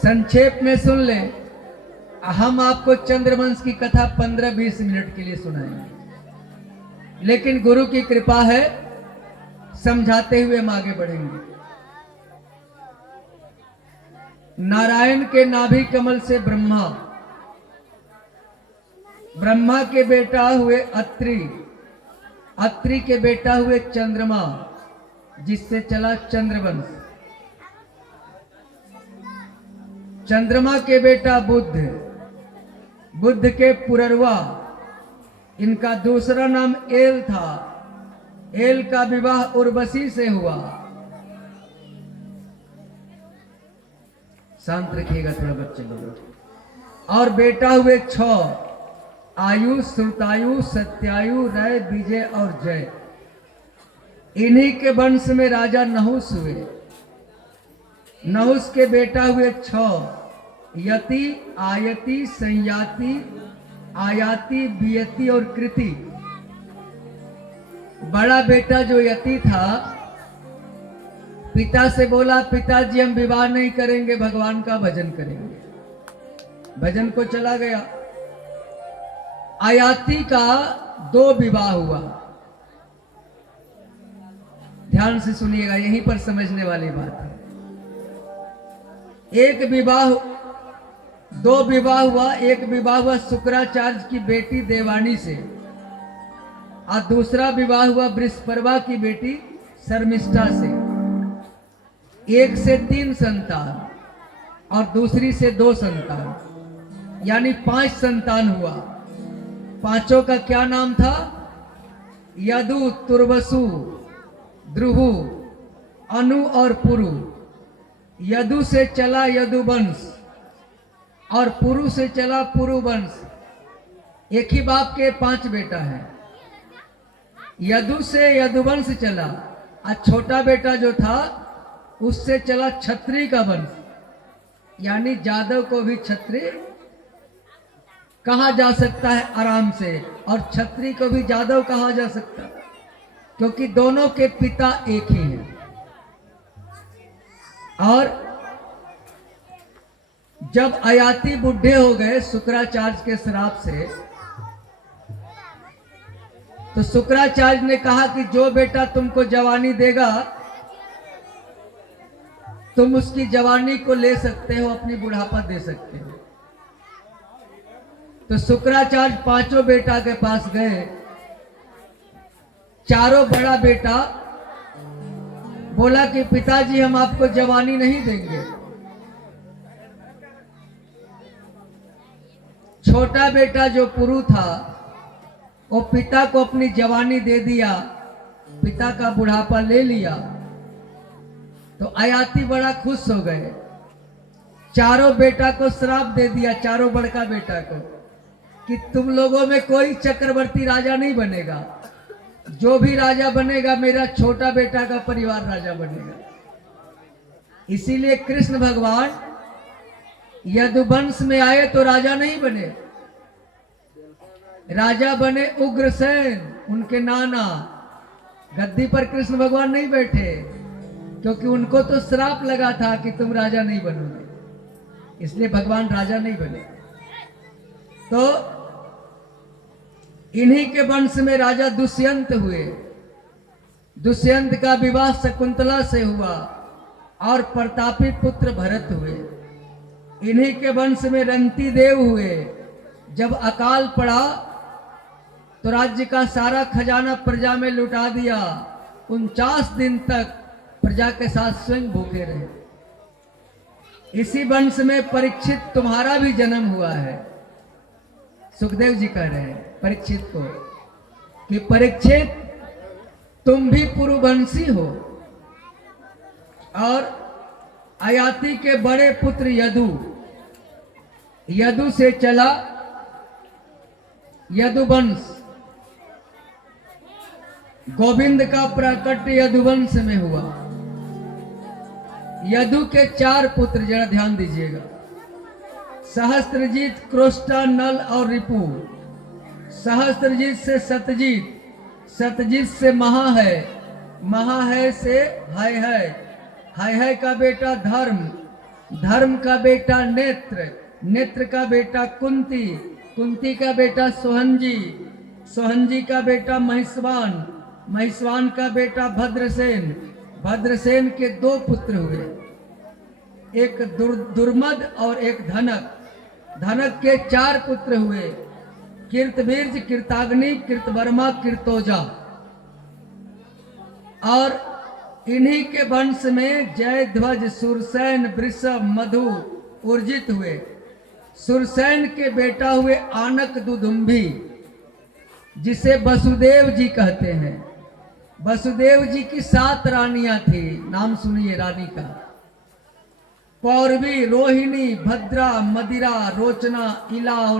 संक्षेप में सुन ले। हम आपको चंद्रवंश की कथा 15-20 मिनट के लिए सुनाएंगे, लेकिन गुरु की कृपा है, समझाते हुए हम आगे बढ़ेंगे। नारायण के नाभि कमल से ब्रह्मा, ब्रह्मा के बेटा हुए अत्रि, अत्रि के बेटा हुए चंद्रमा, जिससे चला चंद्रवंश। चंद्रमा के बेटा बुध, बुध के पुररवा, इनका दूसरा नाम एल था। एल का विवाह उर्वशी से हुआ। शांत रखिएगा थोड़ा बच्चे लोग। और बेटा हुए 6, आयु, श्रुतायु, सत्यायु, रय, विजय और जय। इन्हीं के वंश में राजा नहुस हुए। नहुस के बेटा हुए 6, यति, आयति, संयाति, आयाति, वियति और कृति। बड़ा बेटा जो यति था, पिता से बोला, पिताजी हम विवाह नहीं करेंगे, भगवान का भजन करेंगे। भजन को चला गया। आयाति का 2 विवाह हुआ। ध्यान से सुनिएगा, यहीं पर समझने वाली बात है। दो विवाह हुआ। एक विवाह हुआ शुक्राचार्य की बेटी देवानी से, और दूसरा विवाह हुआ बृहस्पति की बेटी शर्मिष्ठा से। एक से 3 संतान और दूसरी से 2 संतान, यानी 5 संतान हुआ। पांचों का क्या नाम था? यदु, तुर्वसु, द्रुहु, अनु और पुरु। यदु से चला यदुवंश और पुरु से चला पुरुवंश। एक ही बाप के 5 बेटा हैं। यदु से यदुवंश चला, और छोटा बेटा जो था उससे चला क्षत्रिय का वंश, यानी जादव को भी क्षत्रिय कहा जा सकता है आराम से, और क्षत्रिय को भी जादव कहा जा सकता है, क्योंकि दोनों के पिता एक ही हैं। और जब आयाति बुढ़े हो गए शुक्राचार्य के श्राप से, तो शुक्राचार्य ने कहा कि जो बेटा तुमको जवानी देगा, तुम उसकी जवानी को ले सकते हो, अपनी बुढ़ापा दे सकते हो। तो शुक्राचार्य 5 बेटा के पास गए। चारों बड़ा बेटा बोला कि पिताजी हम आपको जवानी नहीं देंगे। छोटा बेटा जो पुरु था, वो पिता को अपनी जवानी दे दिया, पिता का बुढ़ापा ले लिया। तो आयाति बड़ा खुश हो गए। चारों बेटा को श्राप दे दिया, चारों बड़का बेटा को, कि तुम लोगों में कोई चक्रवर्ती राजा नहीं बनेगा। जो भी राजा बनेगा, मेरा छोटा बेटा का परिवार राजा बनेगा। इसीलिए कृष्ण भगवान यदुवंश में आए तो राजा नहीं बने, राजा बने उग्रसेन, उनके नाना। गद्दी पर कृष्ण भगवान नहीं बैठे, क्योंकि उनको तो श्राप लगा था कि तुम राजा नहीं बनोगे, इसलिए भगवान राजा नहीं बने। तो इन्हीं के वंश में राजा दुष्यंत हुए। दुष्यंत का विवाह शकुंतला से हुआ और प्रतापी पुत्र भरत हुए। इन्हीं के वंश में रंती देव हुए। जब अकाल पड़ा तो राज्य का सारा खजाना प्रजा में लुटा दिया। 49 दिन तक प्रजा के साथ स्वयं भूखे रहे। इसी वंश में परीक्षित तुम्हारा भी जन्म हुआ है। सुखदेव जी कह रहे हैं परीक्षित को कि परीक्षित तुम भी पुरुवंशी हो। और आयाति के बड़े पुत्र यदु, यदु से चला यदुवंश। गोविंद का प्राकट्य यदुवंश में हुआ। यदु के 4 पुत्र, जरा ध्यान दीजिएगा, सहस्त्रजीत, क्रोष्टा, नल और रिपु। सहस्त्रजीत से सतजीत, सतजीत से महा है से हाय है का बेटा धर्म, धर्म का बेटा नेत्र, नेत्र का बेटा कुंती, कुंती का बेटा सोहनजी, सोहनजी का बेटा महिषवान, महिषवान का बेटा भद्रसेन, भद्रसेन के दो पुत्र हुए, एक दुर्मद और एक धनक, धनक के 4 पुत्र हुए, कीर्तवीर्ज, कीर्ताग्नि, कीर्तवर्मा, कीर्तोजा। और इन्हीं के वंश में जयध्वज, सुरसेन, वृषभ, मधु, उर्जित हुए। सुरसेन के बेटा हुए आनक दुदुम्भी, जिसे वसुदेव जी कहते हैं। वसुदेव जी की 7 रानियां थी, नाम सुनिए रानी का। पौरवी, रोहिणी, भद्रा, मदिरा, रोचना, इला और